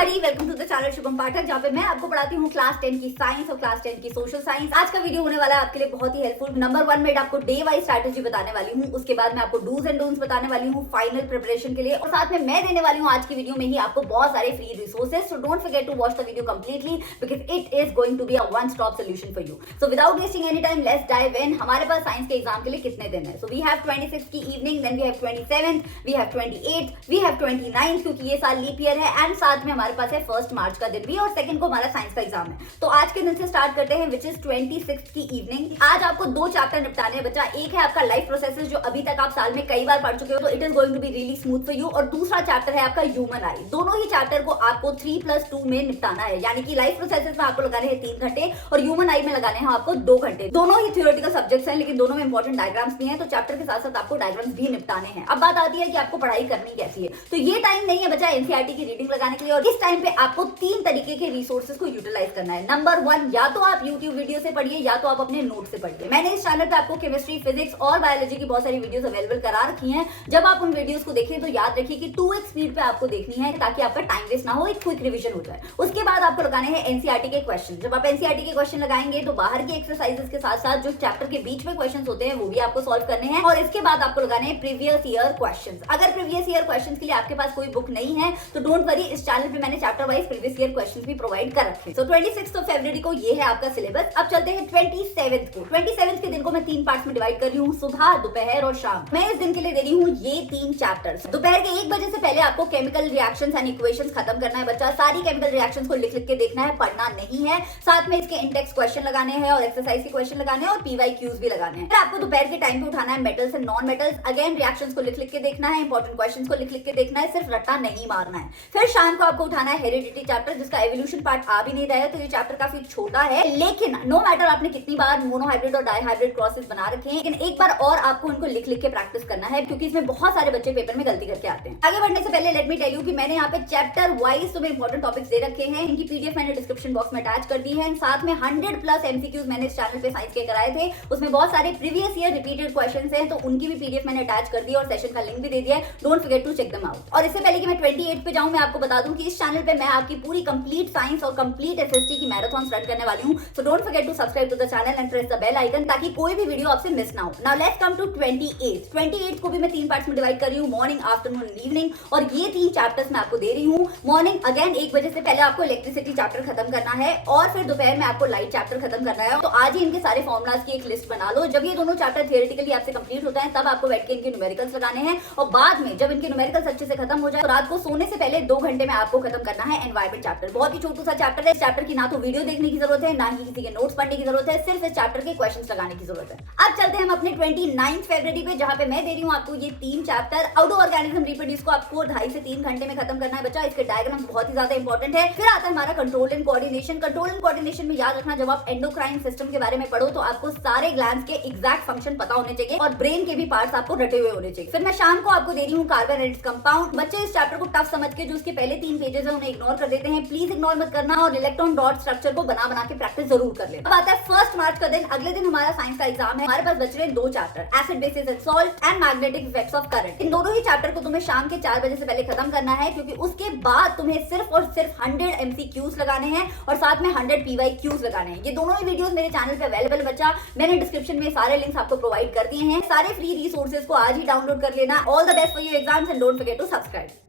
everybody, welcome to the channel Shubham पाठक, जहाँ पे मैं आपको पढ़ाती हूँ क्लास 10 की साइंस और क्लास 10 की सोशल साइंस। आज का वीडियो होने वाला है आपके लिए बहुत ही हेल्पफुल। नंबर 1 में आपको डे वाइज स्ट्रैटेजी बताने वाली हूँ, उसके बाद मैं आपको डूज एंड डोंट्स बताने वाली हूँ फाइनल प्रिपरेशन के लिए, और साथ में मैं देने वाली हूँ आज की वीडियो में ही आपको बहुत सारे free resources. So don't forget to watch the video completely because it is going to be a one stop solution for you. So without wasting any time let's dive in. हमारे पास science के exam के लिए कितने दिन है? So we have 26 की evening, then we have 27th, we have 28th, we have 29th क्योंकि ये साल लीप ईयर है, एंड साथ में हमारे पास है 1 मार्च का दिन भी, और 2 को हमारा साइंस का एग्जाम है। तो आज के दिन से स्टार्ट करते हैं विच इज 26 की इवनिंग। आज आपको 2 चैप्टर निपटाने हैं बच्चा। एक है आपका लाइफ प्रोसेसेस जो अभी तक आप साल में कई बार पढ़ चुके हो, तो it is going to be really smooth for you, और दूसरा चैप्टर है आपका ह्यूमन आई। दोनों ही चैप्टर को आपको 3+2 में निपटाना है, यानी कि लाइफ प्रोसेसेस में आपको लगाने हैं 3 घंटे और ह्यूमन आई में लगाने हैं आपको 2 घंटे। दोनों ही थ्योरेटिकल सब्जेक्ट्स हैं, लेकिन दोनों में इंपॉर्टेंट डायग्राम्स भी हैं, तो चैप्टर के साथ साथ आपको डायग्राम्स भी निपटाने हैं। अब बात आती है कि आपको पढ़ाई करनी कैसी है। तो ये टाइम नहीं है बच्चा एनसीईआरटी की रीडिंग लगाने के लिए, और इस टाइम पे आपको 3 तरीके के रिसोर्सेज को यूटिलाइज करना है। नंबर 1, या तो आप यूट्यूब वीडियो से पढ़िए या तो आप अपने नोट से पढ़िए। मैंने इस चैनल पे आपको केमिस्ट्री, फिजिक्स और बायोलॉजी की बहुत सारी वीडियोस अवेलेबल करा रखी हैं। जब आप उन वीडियोस को देखें तो याद रखिए कि 2x स्पीड पे आपको देखनी है, ताकि आपका टाइम वेस्ट ना हो, एक क्विक रिवीजन हो जाए। उसके बाद आपको लगाने हैं एनसीईआरटी के क्वेश्चन। जब आप एनसीईआरटी के क्वेश्चन लगाएंगे तो बाहर की एक्सरसाइजेस के साथ साथ जो चैप्टर के बीच में क्वेश्चन होते हैं वो भी आपको सॉल्व करने हैं, और इसके बाद आपको लगाने हैं प्रीवियस ईयर क्वेश्चन। अगर प्रीवियस ईयर क्वेश्चन के लिए आपके पास कोई बुक नहीं है तो डोंट वरी, इस चैनल पे मैंने chapter wise previous year question भी प्रोवाइड कर रखे। तो 26 फरवरी को ये है आपका सिलेबस। अब चलते हैं 27 को। 27 के दिन को मैं 3 पार्ट्स में डिवाइड कर रही हूँ, सुबह, दोपहर और शाम। मैं इस दिन के लिए दे रही हूँ ये 3 चैप्टर्स। दोपहर के 1 बजे से पहले आपको केमिकल रिएक्शंस एंड इक्वेशंस खत्म करना है बच्चा। सारी केमिकल रिएक्शंस को लिख लिख के देखना है, पढ़ना नहीं है। साथ में इसके इंडेक्स क्वेश्चन लगाने हैं और एक्सरसाइज के क्वेश्चन लगाने हैं और पीवाईक्यूज भी लगाने हैं। फिर आपको दोपहर के टाइम पे उठाना है metals and non metals. Again reactions को लिख लिख के देखना है, इंपॉर्टेंट क्वेश्चंस को लिख लिख के देखना है, सिर्फ रट्टा नहीं मारना है। फिर शाम को आपको उठाना है हेरिडिटी चैप्टर, जिसका एवोल्यूशन पार्ट आ भी नहीं रहा है, तो ये चैप्टर काफी छोटा है, लेकिन नो मैटर आपने कितनी बार मोनोहाइब्रिड और डाईहाइब्रिड क्रॉसेस बना रखे हैं, लेकिन एक बार और आपको इनको लिख लिख के प्रैक्टिस करना है, क्योंकि इसमें बहुत सारे बच्चे पेपर में गलती करके आते हैं। आगे बढ़ने से पहले लेट मी टेल यू कि मैंने यहाँ पे चैप्टर वाइज तुम्हें इंपॉर्टेंट टॉपिक्स दे रखे हैं। इनकी पीडीएफ मैंने डिस्क्रिप्शन बॉक्स में अटैच कर दी है। साथ में 100+ एमसीक्यूज मैंने इस चैनल पे साइंस के कराए थे, उसमें बहुत सारे प्रीवियस ईयर रिपीटेड क्वेश्चंस हैं, तो उनकी भी पीडीएफ मैंने अटैच कर दी और सेशन का लिंक भी दे दिया है। Don't forget to check them out. और इससे पहले कि मैं 28 पे जाऊं, मैं आपको बता दूं कि इस चैनल पे मैं आपकी पूरी कंप्लीट साइंस और कंप्लीट एसएसटी की मैराथन रन करने वाली हूं। So don't forget to subscribe to the channel and press the bell icon, ताकि कोई भी वीडियो आपसे मिस ना हो। नाउ लेट्स कम टू 28 को भी मैं 3 पार्ट्स में डिवाइड कर रही हूं, मॉर्निंग, आफ्टरनून एंड इवनिंग, और ये 3 चैप्टर्स मैं आपको दे रही हूं। मॉर्निंग अगेन 1 बजे से पहले आपको इलेक्ट्रिसिटी चैप्टर खत्म करना है, और फिर दोपहर में आपको लाइट चैप्टर खत्म करना है। तो आज ही इनके सारे फॉर्मुलाज की एक लिस्ट बना लो। जब ये दोनों चैप्टर थियोरेटिकली आपसे कंप्लीट होता है, तब आपको बैठ के इनके न्यूमेरिकल्स लगाने हैं, और बाद में जब इनके न्यूमेरिकल्स अच्छे से खत्म हो जाए तो रात को सोने से पहले 2 घंटे में आपको खत्म करना है एनवायरमेंट चैप्टर। बहुत ही छोटा सा चैप्टर है। इस चैप्टर की ना तो वीडियो देखने की जरूरत है, ना ही किसी के नोट्स पढ़ने की जरूरत है, सिर्फ इस चैप्टर के क्वेश्चंस लगाने की जरूरत है। अब चलते हैं हम अपने 29 फरवरी पे, जहां पे मैं दे रही हूं आपको ये 3 चैप्टर। आउटडोर ऑर्गेनिज्म रिप्रोड्यूस को आपको 2.5 से 3 घंटे में खत्म करना है बच्चा। इसके डायग्राम्स बहुत ही ज्यादा इंपॉर्टेंट है। फिर आता है हमारा control and coordination. Control and coordination में याद रखना, जब आप एंडोक्राइन सिस्टम के बारे में पढ़ो तो आपको सारे ग्लैंड्स के एग्जैक्ट फंक्शन पता होने चाहिए, और ब्रेन के भी पार्ट्स आपको रटे हुए होने चाहिए। फिर मैं शाम को आपको दे रही हूँ कार्बन एंड इट्स कंपाउंड। बच्चे इस चैप्टर को टफ समझ के जो उसके पहले 3 पेजेस है उन्हें इग्नोर कर देते हैं। प्लीज इग्नोर मत करना, और इलेक्ट्रॉन डॉट स्ट्रक्चर को बना बना के प्रैक्टिस जरूर कर लेना। अब आता है 1 मार्च का दिन। अगले दिन हमारा साइंस का एग्जाम है। हमारे पास बच रहे 2 chapter, acid bases and salt and magnetic effects of current. इन दोनों ही चैप्टर को तुम्हें शाम के 4 बजे से पहले खत्म करना है, क्योंकि उसके बाद तुम्हें सिर्फ और सिर्फ 100 एमसीक्यूज लगाने हैं और साथ में 100 पीवाईक्यूज लगाने हैं। ये दोनों ही वीडियोस मेरे चैनल पे अवेलेबल बच्चा। मैंने डिस्क्रिप्शन में सारे लिंक्स आपको प्रोवाइड कर दिए हैं। सारे फ्री रिसोर्सेज को आज ही डाउनलोड कर लेना। All the best for your exams and don't forget to subscribe.